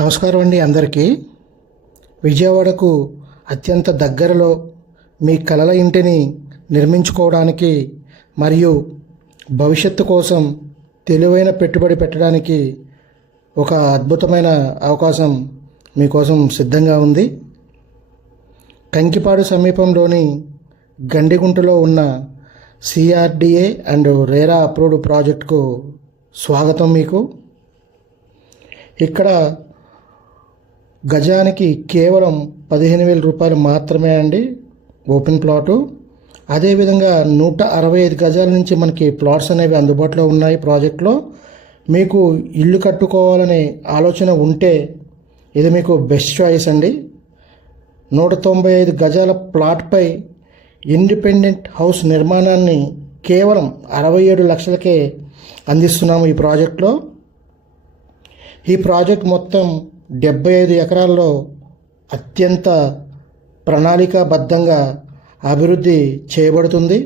నమస్కారం అండి అందరికీ. విజయవాడకు అత్యంత దగ్గరలో మీ కలల ఇంటిని నిర్మించుకోవడానికి మరియు భవిష్యత్తు కోసం తెలివైన పెట్టుబడి పెట్టడానికి ఒక అద్భుతమైన అవకాశం మీకోసం సిద్ధంగా ఉంది. కంకిపాడు సమీపంలోని గండిగుంటలో ఉన్న సిఆర్డిఏ అండ్ రేరా అప్రూవ్డ్ ప్రాజెక్టుకు స్వాగతం. మీకు ఇక్కడ గజానికి కేవలం 15,000 రూపాయలు మాత్రమే అండి ఓపెన్ ప్లాటు. అదేవిధంగా 165 గజాల నుంచి మనకి ప్లాట్స్ అనేవి అందుబాటులో ఉన్నాయి. ప్రాజెక్ట్లో మీకు ఇల్లు కట్టుకోవాలనే ఆలోచన ఉంటే ఇది మీకు బెస్ట్ చాయిస్ అండి. 195 గజాల ప్లాట్పై ఇండిపెండెంట్ హౌస్ నిర్మాణాన్ని కేవలం 67 లక్షలకే అందిస్తున్నాము ఈ ప్రాజెక్ట్లో. ఈ ప్రాజెక్ట్ మొత్తం 75 ఎకరాల్లో అత్యంత ప్రణాళికాబద్ధంగా అభివృద్ధి చేయబడుతుంది.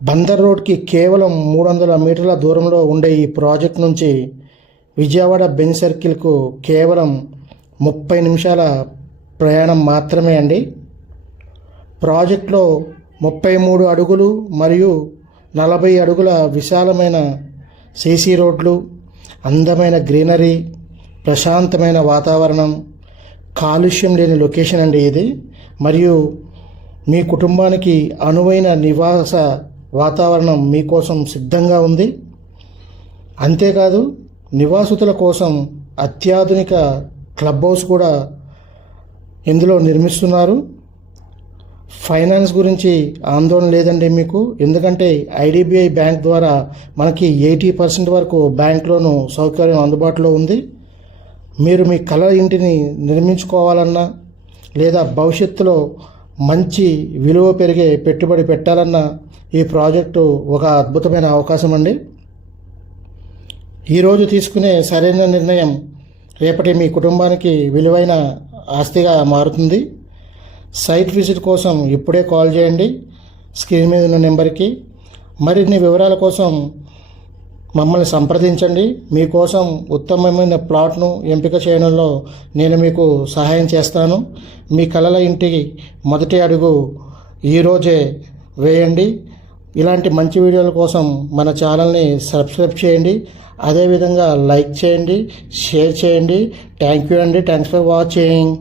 బందర్ రోడ్కి కేవలం 300 మీటర్ల దూరంలో ఉండే ఈ ప్రాజెక్ట్ నుంచి విజయవాడ బెంజ్ సర్కిల్కు కేవలం 30 నిమిషాల ప్రయాణం మాత్రమే అండి. ప్రాజెక్ట్లో 33 అడుగులు మరియు 40 అడుగుల విశాలమైన సీసీ రోడ్లు, అందమైన గ్రీనరీ, ప్రశాంతమైన వాతావరణం, కాలుష్యం లేని లొకేషన్ అండి ఇది. మరియు మీ కుటుంబానికి అనువైన నివాస వాతావరణం మీకోసం సిద్ధంగా ఉంది. అంతేకాదు నివాసితుల కోసం అత్యాధునిక క్లబ్ హౌస్ కూడా ఇందులో నిర్మిస్తున్నారు. ఫైనాన్స్ గురించి ఆందోళన లేదండి మీకు, ఎందుకంటే ఐడిబిఐ బ్యాంక్ ద్వారా మనకి 80% వరకు బ్యాంక్ లోను సౌకర్యం అందుబాటులో ఉంది. మీరు మీ కల ఇంటిని నిర్మించుకోవాలన్నా లేదా భవిష్యత్తులో మంచి విలువ పెరిగే పెట్టుబడి పెట్టాలన్నా ఈ ప్రాజెక్టు ఒక అద్భుతమైన అవకాశం అండి. ఈరోజు తీసుకునే సరైన నిర్ణయం రేపటి మీ కుటుంబానికి విలువైన ఆస్తిగా మారుతుంది. సైట్ విజిట్ కోసం ఇప్పుడే కాల్ చేయండి స్క్రీన్ మీద ఉన్న నెంబర్కి. మరిన్ని వివరాల కోసం మమ్మల్ని సంప్రదించండి. మీకోసం ఉత్తమమైన ప్లాట్ను ఎంపిక చేయడంలో నేను మీకు సహాయం చేస్తాను. మీ కలల ఇంటికి మొదటి అడుగు ఈరోజే వేయండి. ఇలాంటి మంచి వీడియోల కోసం మన ఛానల్ని సబ్స్క్రైబ్ చేయండి. అదేవిధంగా లైక్ చేయండి, షేర్ చేయండి. థ్యాంక్ యూ అండి. Thanks for watching.